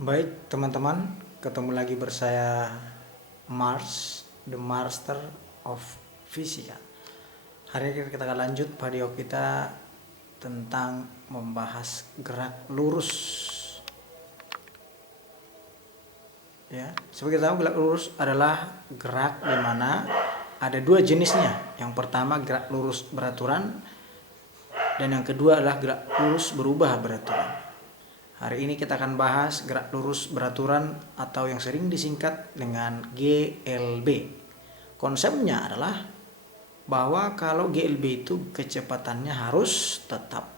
Baik teman-teman, ketemu lagi bersaya Mars, the Master of Fisika. Hari ini kita akan lanjut video kita tentang membahas gerak lurus. Ya, seperti kita tahu gerak lurus adalah gerak di mana ada dua jenisnya. Yang pertama gerak lurus beraturan dan yang kedua adalah gerak lurus berubah beraturan. Hari ini kita akan bahas gerak lurus beraturan atau yang sering disingkat dengan GLB. Konsepnya adalah bahwa kalau GLB itu kecepatannya harus tetap.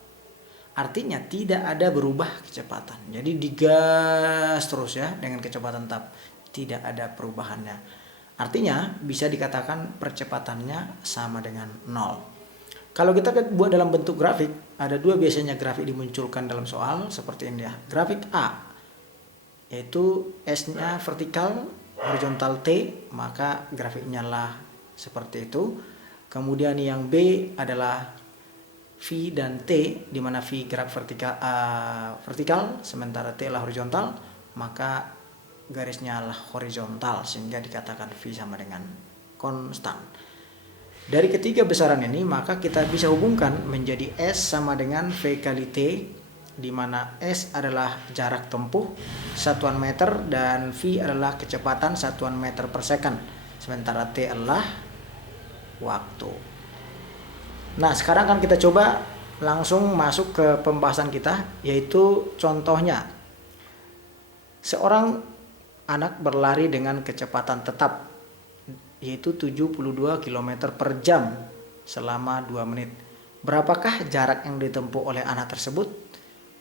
Artinya tidak ada berubah kecepatan. Jadi digas terus ya dengan kecepatan tetap. Tidak ada perubahannya. Artinya bisa dikatakan percepatannya sama dengan 0. Kalau kita buat dalam bentuk grafik, ada dua biasanya grafik dimunculkan dalam soal seperti ini ya. Grafik A, yaitu S-nya vertikal, horizontal T, maka grafiknya lah seperti itu. Kemudian yang B adalah V dan T, di mana V gerak vertikal, sementara T adalah horizontal, maka garisnya adalah horizontal, sehingga dikatakan V sama dengan konstan. Dari ketiga besaran ini maka kita bisa hubungkan menjadi S sama dengan V kali T, di mana S adalah jarak tempuh satuan meter dan V adalah kecepatan satuan meter per second, sementara T adalah waktu. Nah sekarang kan kita coba langsung masuk ke pembahasan kita, yaitu contohnya seorang anak berlari dengan kecepatan tetap yaitu 72 km per jam selama 2 menit. Berapakah jarak yang ditempuh oleh anak tersebut?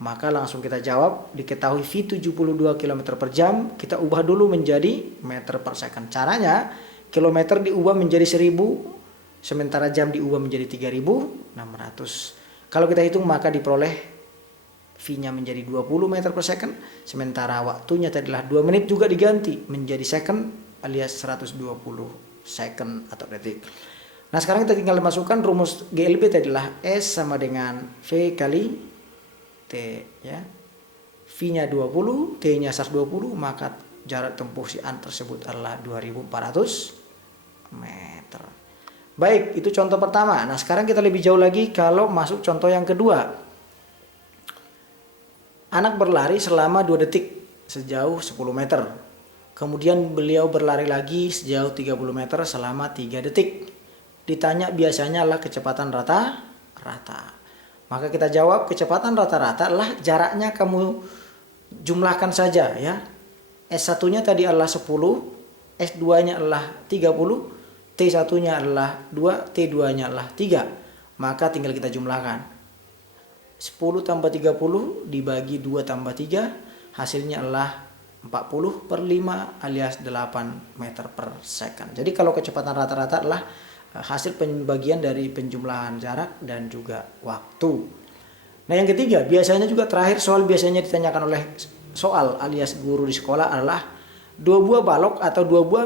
Maka langsung kita jawab, diketahui V 72 km per jam, kita ubah dulu menjadi meter per second. Caranya, kilometer diubah menjadi 1000, sementara jam diubah menjadi 3600. Kalau kita hitung maka diperoleh V-nya menjadi 20 meter per second, sementara waktunya tadilah 2 menit juga diganti menjadi second alias 120 second atau detik. Nah sekarang kita tinggal masukkan rumus GLB tadilah S sama dengan V kali T ya. V-nya 20, T-nya 120, maka jarak tempuh si an tersebut adalah 2400 meter. Baik, itu contoh pertama. Nah sekarang kita lebih jauh lagi kalau masuk contoh yang kedua. Anak berlari selama 2 detik sejauh 10 meter. Kemudian beliau berlari lagi sejauh 30 meter selama 3 detik. Ditanya biasanya adalah kecepatan rata-rata. Maka kita jawab kecepatan rata-rata adalah jaraknya kamu jumlahkan saja ya. S1-nya tadi adalah 10, S2-nya adalah 30, T1-nya adalah 2, T2-nya adalah 3. Maka tinggal kita jumlahkan. 10 tambah 30 dibagi 2 tambah 3, hasilnya adalah 40 per 5 alias 8 meter per second. Jadi kalau kecepatan rata-rata adalah hasil pembagian dari penjumlahan jarak dan juga waktu. Nah yang ketiga, biasanya juga terakhir soal biasanya ditanyakan oleh soal alias guru di sekolah adalah 2 buah balok atau 2 buah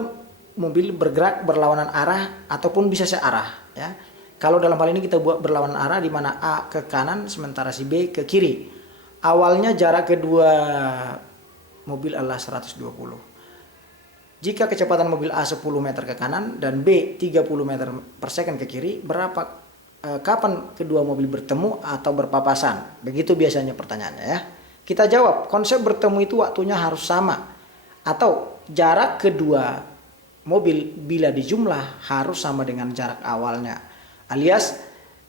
mobil bergerak berlawanan arah ataupun bisa searah ya. Kalau dalam hal ini kita buat berlawanan arah di mana A ke kanan sementara si B ke kiri. Awalnya jarak kedua mobil adalah 120. Jika kecepatan mobil A 10 meter ke kanan dan B 30 meter per second ke kiri, kapan kedua mobil bertemu atau berpapasan? Begitu biasanya pertanyaannya ya. Kita jawab, konsep bertemu itu waktunya harus sama atau jarak kedua mobil bila dijumlah harus sama dengan jarak awalnya. Alias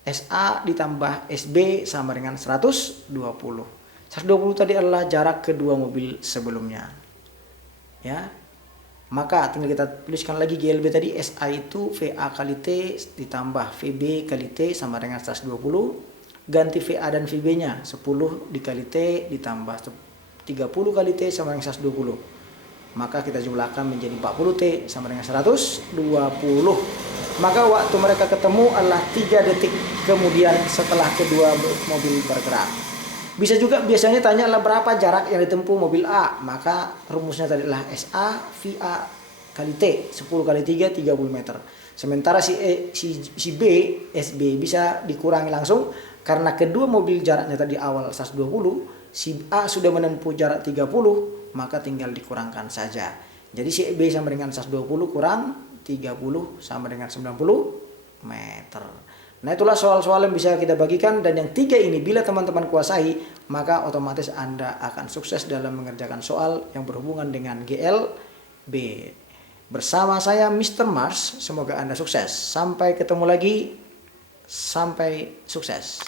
SA ditambah SB sama dengan 120. 120 tadi adalah jarak kedua mobil sebelumnya. Ya. Maka tinggal kita tuliskan lagi GLB tadi, SA itu VA kali T ditambah VB kali T sama dengan 120. Ganti VA dan VB-nya 10 dikali T ditambah 30 kali T sama dengan 120. Maka kita jumlahkan menjadi 40 T sama dengan 120. Maka waktu mereka ketemu adalah 3 detik kemudian setelah kedua mobil bergerak. Bisa juga biasanya tanya lah berapa jarak yang ditempuh mobil A. Maka rumusnya tadi adalah SA VA kali T. 10 kali 3, 30 meter. Sementara si B, SB bisa dikurangi langsung. Karena kedua mobil jaraknya tadi awal 120. si A sudah menempuh jarak 30, maka tinggal dikurangkan saja. Jadi si B sama dengan 120 kurang 30 sama dengan 90 meter. Nah, itulah soal-soal yang bisa kita bagikan, dan yang 3 ini bila teman-teman kuasai, maka otomatis Anda akan sukses dalam mengerjakan soal yang berhubungan dengan GLB. Bersama saya Mr. Mars, semoga Anda sukses. Sampai ketemu lagi, sampai sukses.